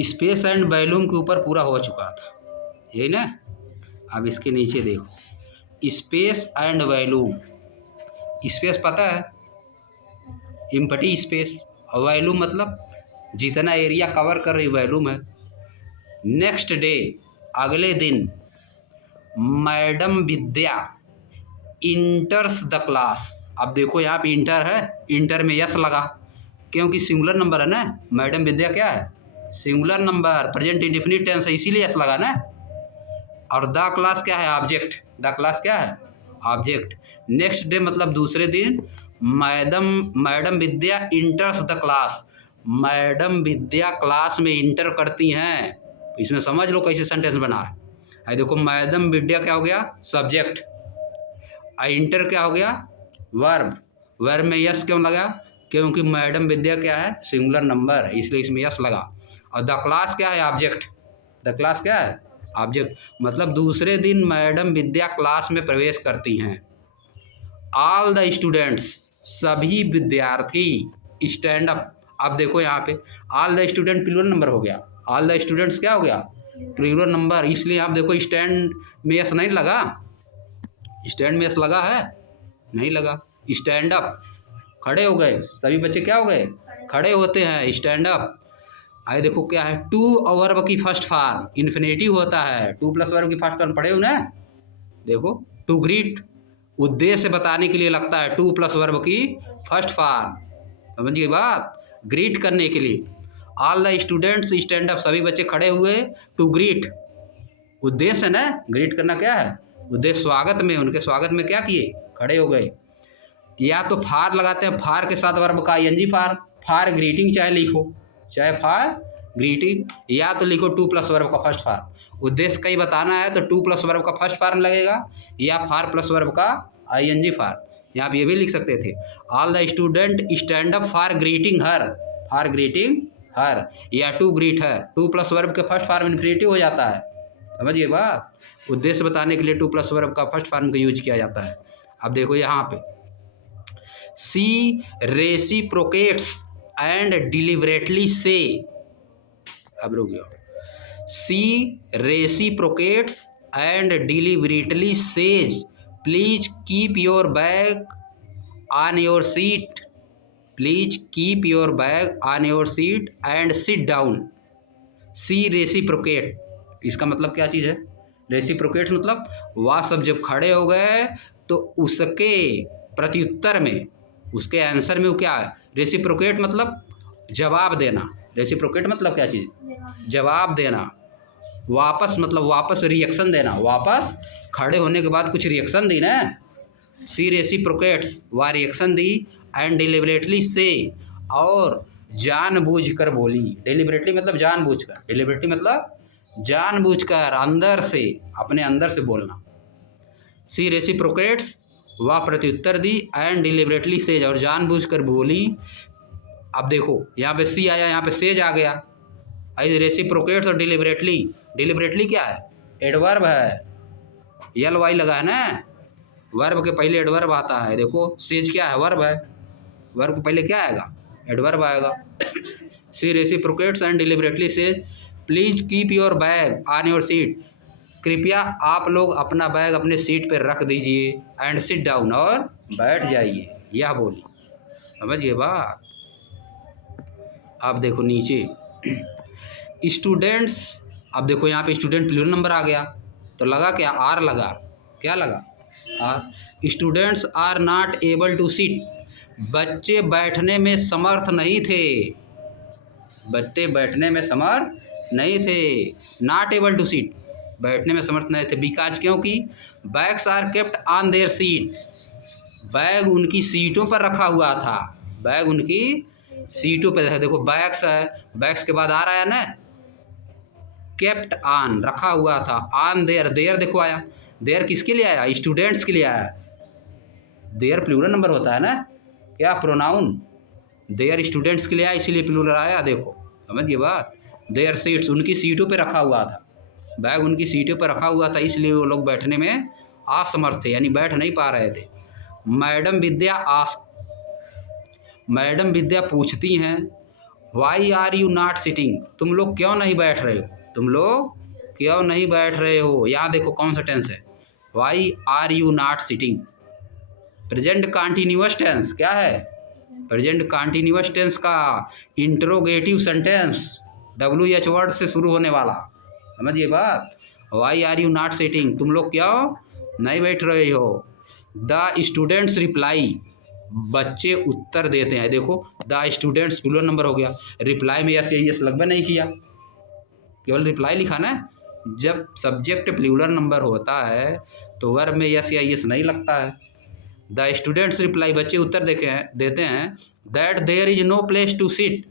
Space and volume के ऊपर पूरा हो चुका था, यही ना। अब इसके नीचे देखो, स्पेस एंड वॉल्यूम। स्पेस पता है, एम्प्टी स्पेस, और वॉल्यूम मतलब जितना एरिया कवर कर रही वॉल्यूम है। नेक्स्ट डे, अगले दिन, मैडम विद्या इंटर्स द क्लास। अब देखो यहाँ पे इंटर है, इंटर में यस लगा क्योंकि सिंगुलर नंबर है ना। मैडम विद्या क्या है, singular number, present indefinite tense है, इसीलिए यस लगा ना। और द क्लास क्या है, ऑब्जेक्ट। द क्लास क्या है, ऑब्जेक्ट। नेक्स्ट डे मतलब दूसरे दिन, madam Vidya इंटर्स the class. Madam Vidya class में इंटर करती हैं। इसमें समझ लो कैसे सेंटेंस बना है। देखो, मैडम विद्या क्या हो गया, सब्जेक्ट। इंटर क्या हो गया, वर्ब। वर्ब में यस क्यों लगा, क्योंकि मैडम विद्या क्या है, सिंगुलर नंबर है, इसलिए इसमें यस लगा। और द क्लास क्या है, ऑब्जेक्ट। द क्लास क्या है, ऑब्जेक्ट। मतलब दूसरे दिन मैडम विद्या क्लास में प्रवेश करती हैं। ऑल द स्टूडेंट्स, सभी विद्यार्थी स्टैंड अप। अब देखो यहाँ पे all the student plural number हो गया, ऑल द स्टूडेंट्स क्या हो गया, प्लूरल नंबर, इसलिए आप देखो स्टैंड में यस नहीं लगा। स्टैंड में यस लगा है, नहीं लगा। स्टैंड अप, खड़े हो गए, सभी बच्चे क्या हो गए, खड़े होते हैं, स्टैंड अप। आए देखो क्या है, टू वर्ब की फर्स्ट फॉर्म इन्फिनेटिव होता है। टू प्लस वर्ब की फर्स्ट फॉर्म पढ़े हो ना। देखो, टू ग्रीट, उद्देश्य बताने के लिए लगता है, टू प्लस वर्ब की फर्स्ट फॉर्म, समझिए बात, ग्रीट करने के लिए। All the students stand up, सभी बच्चे खड़े हुए, टू ग्रीट, उद्देश्य है ना, ग्रीट करना क्या है, उद्देश्य, स्वागत में, उनके स्वागत में क्या किए, खड़े हो गए। या तो फार लगाते हैं, फार के साथ वर्ब का आईएनजी फार, फार ग्रीटिंग चाहे लिखो, चाहे फार ग्रीटिंग, या तो लिखो टू प्लस वर्ब का फर्स्ट फार्म। उद्देश्य कहीं बताना है तो टू प्लस वर्ब का फर्स्ट फार्म लगेगा, या फार प्लस वर्ब का आईएनजी फार। यहाँ आप ये भी लिख सकते थे, all the student stand up for greeting her, for greeting her, या to greet her. To plus verb के फर्स्ट फार्म इन्फिनेटिव हो जाता है, समझिए बात। उद्देश्य बताने के लिए टू प्लस वर्ब का फर्स्ट फार्म का यूज किया जाता है। अब देखो यहाँ पे, सी रेसिप्रोकेट्स एंड डिलिबरेटली से, अब रुक जाओ, see reciprocates and deliberately says please keep your bag on your seat, please keep your bag on your seat and sit down. See reciprocate, इसका मतलब क्या चीज़ है, रेसिप्रोकेट्स मतलब वह सब जब खड़े हो गए तो उसके प्रत्युत्तर में, उसके आंसर में वो क्या है, रेसिप्रोकेट मतलब जवाब देना। रेसिप्रोकेट मतलब क्या चीज़, जवाब देना। वापस मतलब वापस रिएक्शन देना, वापस खड़े होने के बाद कुछ रिएक्शन दी ना। सी रेसिप्रोकेट्स, वह रिएक्शन दी, एंड डिलिबरेटली से, और जानबूझकर बोली। डिलिबरेटली मतलब जानबूझकर, डिलिबरेटली मतलब जानबूझकर, अंदर से, अपने अंदर से बोलना। सी रेसिप्रोकेट्स, वह प्रत्युत्तर दी, एंड डिलिबरेटली सेज, और जानबूझकर बोली। अब देखो यहाँ पे सी आया, यहाँ पे सेज आ गया। रेसिप्रोकेट्स और डिलिबरेटली, डिलिबरेटली क्या है, एडवर्ब है, यल वाई लगा है ना, वर्ब के पहले एडवर्ब आता है। देखो सेज क्या है, वर्ब है, वर्ब के पहले क्या आएगा, एडवर्ब आएगा। See reciprocates and deliberately says please keep your bag on your seat, कृपया आप लोग अपना बैग अपने सीट पर रख दीजिए, एंड सिट डाउन, और बैठ जाइए, यह बोली, समझिए बात। अब देखो नीचे स्टूडेंट्स, अब देखो यहाँ पे स्टूडेंट प्लूरल नंबर आ गया, तो लगा क्या, आर लगा, क्या लगा, are. Students are not able to sit, बच्चे बैठने में समर्थ नहीं थे, बच्चे बैठने में समर्थ नहीं थे, नॉट एबल टू सीट, बैठने में समर्थ नहीं थे। बिकॉज, क्योंकि bags are kept on their seat, bag उनकी सीटों पर रखा हुआ था, बैग उनकी सीटों पर है। देखो बैग्स है, बैग्स के बाद आ रहा है ना, केप्ट ऑन, रखा हुआ था, ऑन देयर, देयर देखो आया, देयर किसके लिए आया, स्टूडेंट्स के लिए आया। देयर प्लूरल नंबर होता है ना, क्या प्रोनाउन, देयर स्टूडेंट्स के लिए आया, इसीलिए प्लूरल आया। देखो समझिए बात, देयर सीट्स, उनकी सीटों पे रखा हुआ था, बैग उनकी सीटों पर रखा हुआ था, इसलिए वो लोग बैठने में असमर्थ थे, यानी बैठ नहीं पा रहे थे। Madam Vidya ask, madam Vidya पूछती हैं, why are you not sitting, तुम लोग क्यों नहीं बैठ रहे हो, तुम लोग क्यों नहीं बैठ रहे हो। यहाँ देखो कौन सा टेंस है, why are you not sitting. Present continuous tense क्या है, प्रेजेंट कॉन्टिन्यूअस टेंस का इंट्रोगेटिव सेंटेंस WH वर्ड से शुरू होने वाला, समझिए बात। Why are you not sitting, तुम लोग क्यों नहीं बैठ रहे हो। द स्टूडेंट्स रिप्लाई, बच्चे उत्तर देते हैं। देखो द स्टूडेंट्स प्लूरल नंबर हो गया, रिप्लाई में यस यस लगभग नहीं किया, केवल रिप्लाई लिखा ना। जब सब्जेक्ट प्लूरल नंबर होता है तो वर्ब में यस या यस नहीं लगता है। द स्टूडेंट्स रिप्लाई, बच्चे उत्तर देते हैं that there is no place to sit,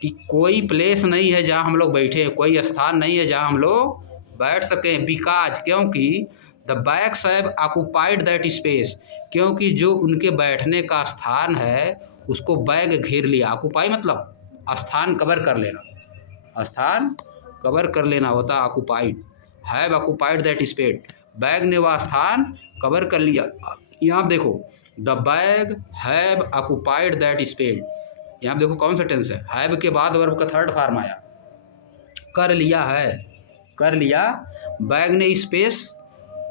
कि कोई प्लेस नहीं है जहाँ हम लोग बैठे हैं, कोई स्थान नहीं है जहाँ हम लोग बैठ सकें। बिकॉज, क्योंकि the bags have occupied that space, क्योंकि जो उनके बैठने का स्थान है उसको बैग घेर लिया। ऑक्यूपाई मतलब स्थान कवर कर लेना, स्थान कवर कर लेना होता है occupied. Have occupied that space, bag ने वह स्थान कवर कर लिया। यहाँ देखो the bag have occupied that space, यहाँ देखो कौन सा टेंस है, हैव के बाद वर्ब का थर्ड फॉर्म आया, कर लिया है, कर लिया। बैग ने स्पेस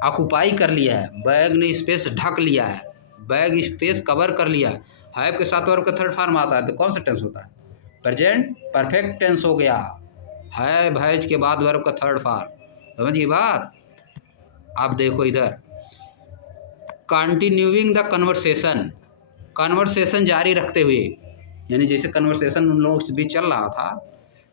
ऑक्यूपाई कर लिया है, बैग ने स्पेस ढक लिया है, बैग स्पेस कवर कर लिया है। हैव के साथ वर्ब का थर्ड फॉर्म आता है तो कौन सा टेंस होता है, प्रेजेंट परफेक्ट टेंस हो गया। हैव हैज के बाद वर्ब का थर्ड फॉर्म, समझिए बात। अब देखो इधर कंटिन्यूइंग द कन्वर्सेशन, कन्वर्सेशन जारी रखते हुए, यानी जैसे कन्वर्सेशन उन लोगों के बीच चल रहा था,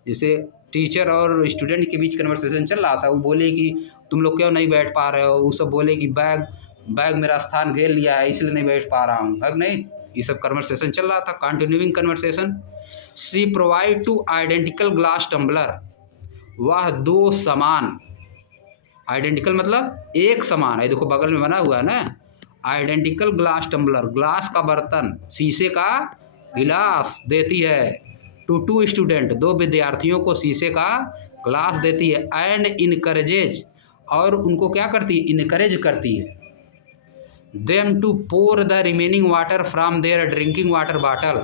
जैसे टीचर और स्टूडेंट के बीच कन्वर्सेशन चल रहा था, वो बोले कि तुम लोग क्यों नहीं बैठ पा रहे हो, वो सब बोले कि बैग मेरा स्थान घेर लिया है इसलिए नहीं बैठ पा रहा हूँ, है नहीं, ये सब कन्वर्सेशन चल रहा था, continuing conversation. She provide to identical glass tumbler, वह दो समान, आइडेंटिकल मतलब एक समान है, देखो बगल में बना हुआ है ना, आइडेंटिकल ग्लास टम्बलर, ग्लास का बर्तन, शीशे का गिलास देती है। टू स्टूडेंट, दो विद्यार्थियों को शीशे का ग्लास देती है। एंड इनकरेजेज, और उनको क्या करती है, इनकरेज करती है। Them to pour the remaining water from their drinking water bottle,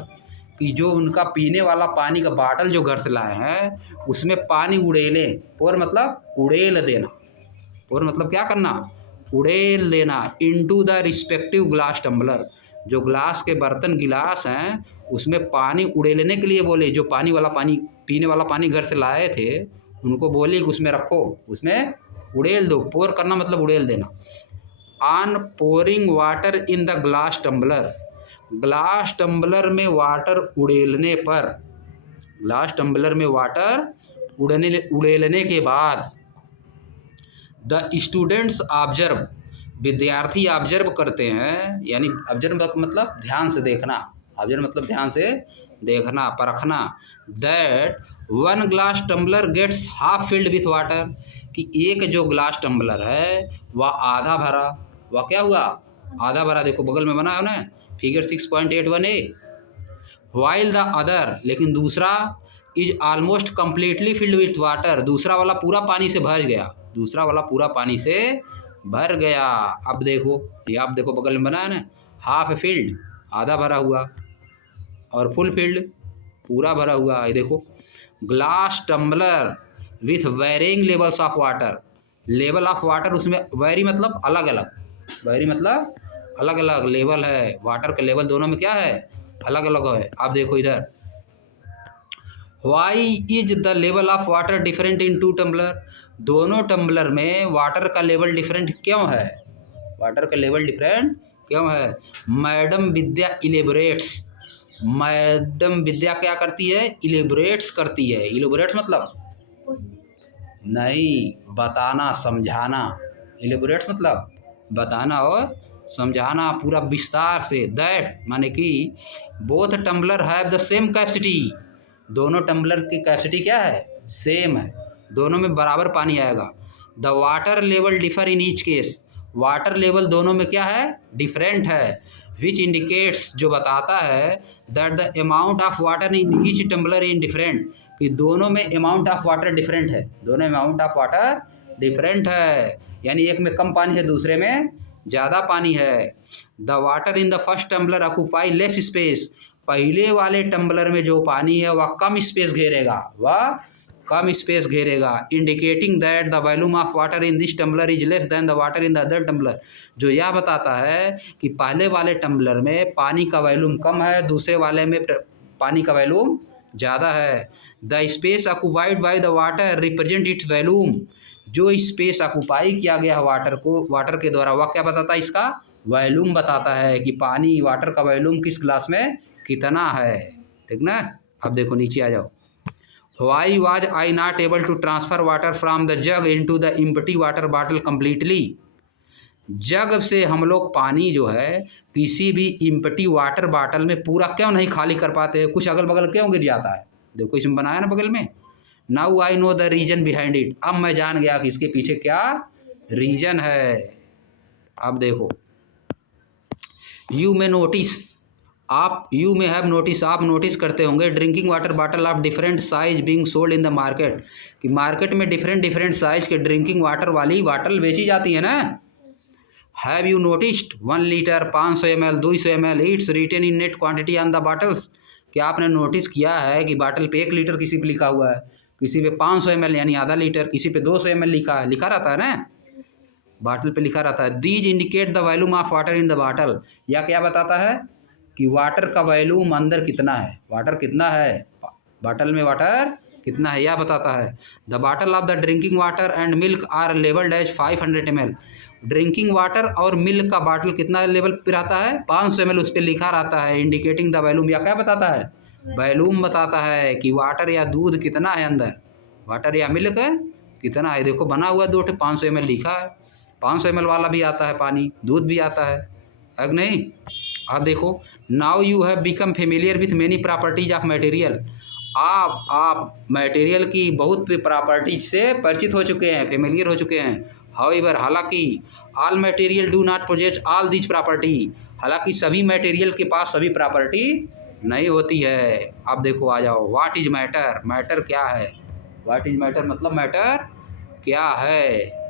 कि जो उनका पीने वाला पानी का बाटल जो घर से लाए हैं उसमें पानी उड़ेलें। पोर मतलब उड़ेल देना, पोर मतलब क्या करना, उड़ेल देना। Into the respective glass tumbler, जो ग्लास के बर्तन गिलास हैं उसमें पानी उड़ेलने के लिए बोले, जो पानी वाला पानी पीने वाला पानी घर से लाए थे उनको बोले कि उसमें रखो, उसमें उड़ेल दो। पोर करना मतलब उड़ेल देना। On pouring water in the glass tumbler, glass tumbler में वाटर उड़ेलने पर, ग्लास टम्बलर में वाटर उड़ेलने के बाद, द स्टूडेंट्स ऑब्जर्व, विद्यार्थी ऑब्जर्व करते हैं, यानी ऑब्जर्व मतलब ध्यान से देखना, ऑब्जर्व मतलब ध्यान से देखना परखना। That one glass tumbler gets half filled with water, कि एक जो ग्लास टम्बलर है वह आधा भरा, वह क्या हुआ, आधा भरा। देखो बगल में बना है ना figure 6.81a। While the other, लेकिन दूसरा, is almost completely field with water, दूसरा वाला पूरा पानी से भर गया, दूसरा वाला पूरा पानी से भर गया। अब देखो ये आप देखो बगल में बना है ना, हाफ फिल्ड आधा भरा हुआ और फुल फील्ड पूरा भरा हुआ। ये देखो glass tumbler with varying levels of water, level of water उसमें वेरी मतलब अलग अलग, वेरी मतलब अलग अलग लेवल है, वाटर के लेवल दोनों में क्या है, अलग अलग है। आप देखो इधर why is the level of water different in two tumbler, दोनों टम्बलर में वाटर का लेवल डिफरेंट क्यों है, वाटर का लेवल डिफरेंट क्यों है। Madam Vidya elaborates, madam Vidya क्या करती है, इलेबोरेट्स करती है। इलेबोरेट्स मतलब नहीं, बताना समझाना, इलेबोरेट्स मतलब बताना और समझाना पूरा विस्तार से। दैट माने कि both tumbler have the same capacity, दोनों टम्बलर की कैपेसिटी क्या है, सेम है, दोनों में बराबर पानी आएगा। The water level differ in each case, water level दोनों में क्या है, डिफरेंट है। विच इंडिकेट्स, जो बताता है that the amount of water in each tumbler in different, कि दोनों में अमाउंट ऑफ वाटर डिफरेंट है, दोनों में अमाउंट ऑफ वाटर डिफरेंट है, यानी एक में कम पानी है दूसरे में ज़्यादा पानी है। The water in the first tumbler occupy less space, पहले वाले टम्बलर में जो पानी है वह कम स्पेस घेरेगा, indicating that the volume of water in this tumbler is less than the water in the other tumbler, जो यह बताता है कि पहले वाले टम्बलर में पानी का वॉल्यूम कम है, दूसरे वाले में पानी का वॉल्यूम ज़्यादा है। The space occupied by the water represent its volume, जो स्पेस ऑक्युपाई किया गया है वाटर के द्वारा वह क्या बताता है, इसका वॉल्यूम बताता है कि पानी वाटर का वॉल्यूम किस ग्लास में कितना है। ठीक ना। अब देखो नीचे आ जाओ। Why was I not able to transfer water from the jug into the empty water bottle completely? जग से हम लोग पानी जो है किसी भी इम्पटी वाटर बॉटल में पूरा क्यों नहीं खाली कर पाते, कुछ अगल बगल क्यों गिर जाता है। देखो इसमें बनाया ना बगल में। Now I know the reason behind it, अब मैं जान गया कि इसके पीछे क्या रीजन है। अब देखो, यू मे हैव नोटिस, आप नोटिस करते होंगे drinking water bottle of different size being sold in the market, कि मार्केट में डिफरेंट साइज के ड्रिंकिंग वाटर वाली बॉटल बेची जाती है ना। Have you noticed 1 litre 500 ml 200 ml it's written in net quantity on the bottles, क्या आपने नोटिस किया है कि बॉटल पे 1 लीटर किसी पे लिखा हुआ है, किसी पे 500 ml यानी आधा लीटर, किसी पे 200 ml लिखा रहता है ना, बॉटल पे लिखा रहता है। These indicate the volume of water in the bottle, या क्या बताता है कि वाटर का वॉल्यूम अंदर कितना है, वाटर कितना है बॉटल में, वाटर कितना है यह बताता है। The bottle of the drinking water and milk are labelled as 500 ml, drinking water और मिल्क का बॉटल कितना लेवल पे रहता है, 500 ml उस पर लिखा रहता है। इंडिकेटिंग द वॉल्यूम, या क्या बताता है, वॉल्यूम बताता है कि वाटर या दूध कितना है अंदर, वाटर या मिल्क कितना है। देखो बना हुआ 2 500 ml लिखा है, 500 ml वाला भी आता है पानी, दूध भी आता है कि नहीं। अब देखो, now you have become familiar with many properties of material, आप मटेरियल की बहुत प्रॉपर्टीज से परिचित हो चुके हैं, फेमिलियर हो चुके हैं। हाउएवर, हालांकि all material do not possess all this property, हालांकि सभी मटेरियल के पास सभी प्रॉपर्टी नहीं होती है। अब देखो आ जाओ, व्हाट इज मैटर, मैटर क्या है, व्हाट इज मैटर मतलब मैटर क्या है।